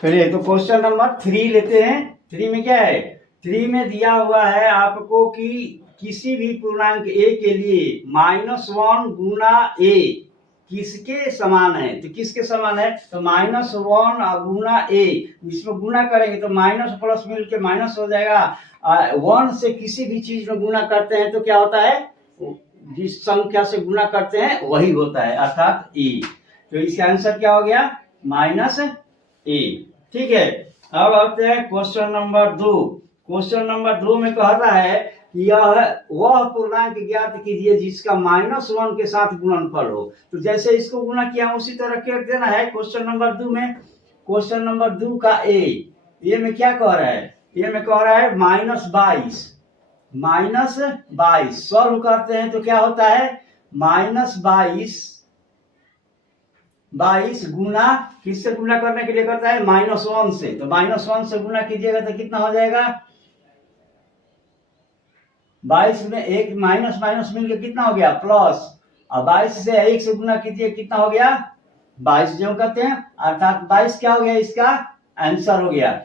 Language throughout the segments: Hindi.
चलिए तो क्वेश्चन नंबर 3 लेते हैं। 3 में क्या है? 3 में दिया हुआ है आपको कि किसी भी पूर्णांक a के लिए -1 गुना a किसके समान है। तो किसके समान है? तो -1 गुना a, इसमें गुना करेंगे तो माइनस प्लस मिलके माइनस हो जाएगा। 1 से किसी भी चीज में गुना करते हैं तो क्या होता है? जिस संख्या से गुना करते हैं वही होता है, अर्थात a। तो इसका आंसर क्या हो गया? -a। ठीक है। अब आते हैं क्वेश्चन नंबर 2। क्वेश्चन नंबर 2 में कह रहा है कि यह वह पूर्णांक ज्ञात कीजिए जिसका -1 के साथ गुणनफल हो। तो जैसे इसको गुना किया उसी तरह कर देना है क्वेश्चन नंबर 2 में। क्वेश्चन नंबर 2 का ए में क्या कह रहा है? ए में कह रहा है -22 सॉल्व करते हैं तो क्या होता है? -22 गुना किससे गुना करने के लिए करता है? -1 से। तो -1 से गुना कीजिएगा तो कितना हो जाएगा? 22 में एक माइनस माइनस मिलकर कितना हो गया? प्लस। और 22 से 1 से गुना कीजिए, कितना हो गया? 22 जो कहते हैं, अर्थात 22 क्या हो गया? इसका आंसर हो गया।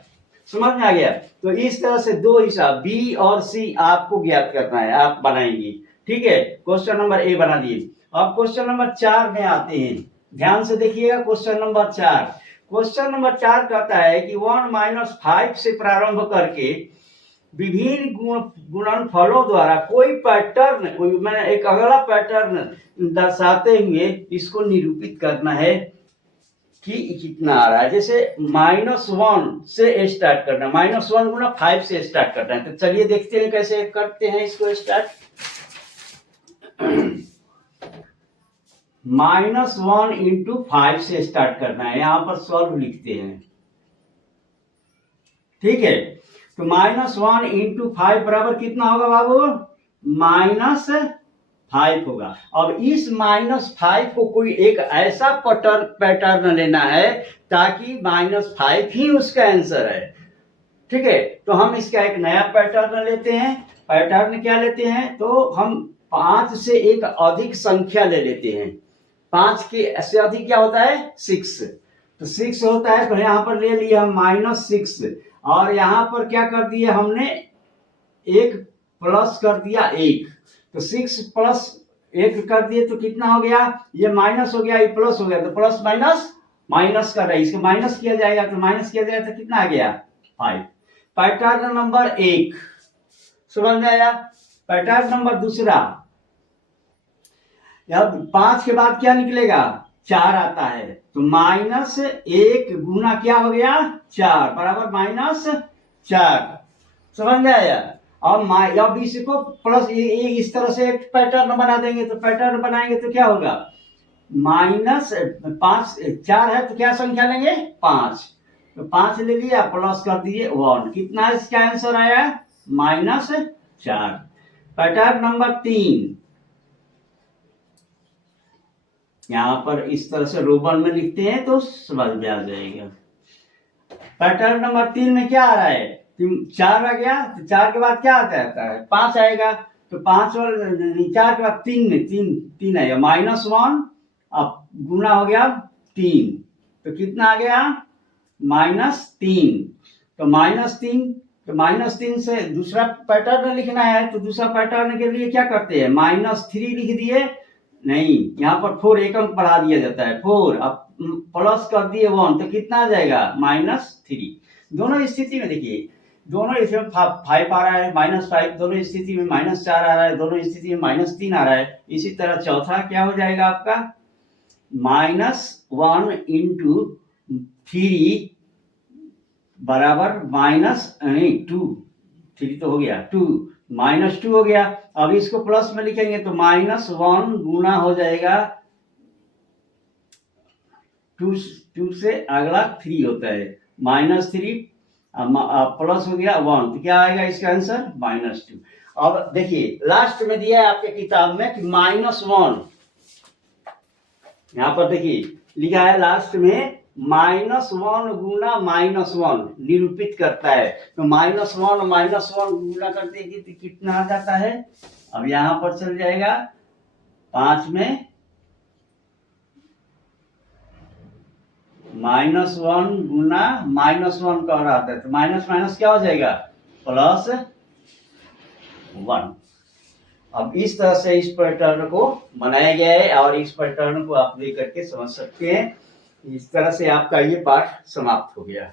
समझ में आ गया? तो इस तरह से दो हिसाब बी और सी आपको ज्ञात करना है, आप बनाएंगे। ठीक है, क्वेश्चन नंबर ए बना दिए। अब क्वेश्चन नंबर 4 में आते हैं। ध्यान से देखिएगा क्वेश्चन नंबर 4। क्वेश्चन नंबर 4 कहता है कि 1 - 5 से प्रारंभ करके विभिन्न गुणनफलों द्वारा कोई पैटर्न, कोई मैंने एक अगला पैटर्न दर्शाते हुए इसको निरूपित करना है कि कितना आ रहा है। जैसे -1 से स्टार्ट करना, -1 गुना 5 से स्टार्ट करना है। तो चलिए देखते हैं कैसे करते हैं इसको स्टार्ट। -1 इंटू 5 से स्टार्ट करना है, यहां पर सॉल्व लिखते हैं। ठीक है, तो -1 इंटू 5 बराबर कितना होगा बाबू? -5 होगा। अब इस -5 को कोई एक ऐसा पैटर्न लेना है ताकि -5 ही उसका आंसर है। ठीक है, तो हम इसका एक नया पैटर्न लेते हैं। पैटर्न क्या लेते हैं? तो हम 5 से एक अधिक संख्या ले लेते हैं। 5 के से अधिक क्या होता है? 6। तो 6 होता है, तो यहां पर ले लिया हम -6, और यहां पर क्या कर दिए हमने? एक प्लस कर दिया 1। तो 6 प्लस 1 कर दिए तो कितना हो गया? ये माइनस हो गया, ये प्लस हो गया। तो प्लस माइनस माइनस कर रहा है, इसको माइनस किया जाएगा। तो माइनस किया जाएगा तो कितना आ गया? 5। पैटर्न नंबर 1 समझ में आया। पैटर्न नंबर दूसरा, अब 5 के बाद क्या निकलेगा? 4 आता है। तो -1 गुना क्या हो गया? 4 बराबर -4। समझ में आया। अब इसको प्लस इस तरह से एक पैटर्न बना देंगे। तो पैटर्न बनाएंगे तो क्या होगा? -5 4 है तो क्या संख्या लेंगे? 5। तो 5 ले लिया, प्लस कर दिए 1। कितना इसका आंसर आया? -4। पैटर्न नंबर 3, यहां पर इस तरह से रोमन में लिखते हैं तो समझ में आ जाएगा। पैटर्न नंबर 3 में क्या आ रहा है? 4 आ गया, तो 4 के बाद क्या आता है? 5 आएगा। तो 5 और 4 के बाद 3 में 3 आएगा। -1 अब गुना हो गया 3, तो कितना आ गया? -3। तो -3 से दूसरा पैटर्न लिखना है। तो दूसरा पैटर्न के लिए क्या करते हैं? -3 लिख दिए। नहीं, यहाँ पर 4 एक अंक बढ़ा दिया जाता है, 4। अब प्लस कर दिए 1, तो कितना आ जाएगा? -3। दोनों स्थिति में देखिए, दोनों इसमें 5 आ रहा है, -5, दोनों स्थिति में -4 आ रहा है, दोनों स्थिति में -3 आ रहा है। इसी तरह चौथा क्या हो जाएगा आपका? -1 इंटू 3 बराबर -2। 3 तो हो गया 2, -2 हो गया। अब इसको प्लस में लिखेंगे तो -1 गुना हो जाएगा 2 से अगला 3 होता है, -3 प्लस हो गया 1। तो क्या आएगा इसका आंसर? -2। अब देखिए लास्ट में दिया है आपके किताब में कि -1, यहां पर देखिए लिखा है लास्ट में -1 गुना -1 निरूपित करता है। तो -1 गुना करते तो कितना आ जाता है? अब यहां पर चल जाएगा 5 में -1 गुना -1 का रहा था, तो माइनस माइनस क्या हो जाएगा, +1। अब इस तरह से इस पैटर्न को बनाया गया है और इस पैटर्न को आप देख करके समझ सकते हैं। इस तरह से आपका ये पाठ समाप्त हो गया।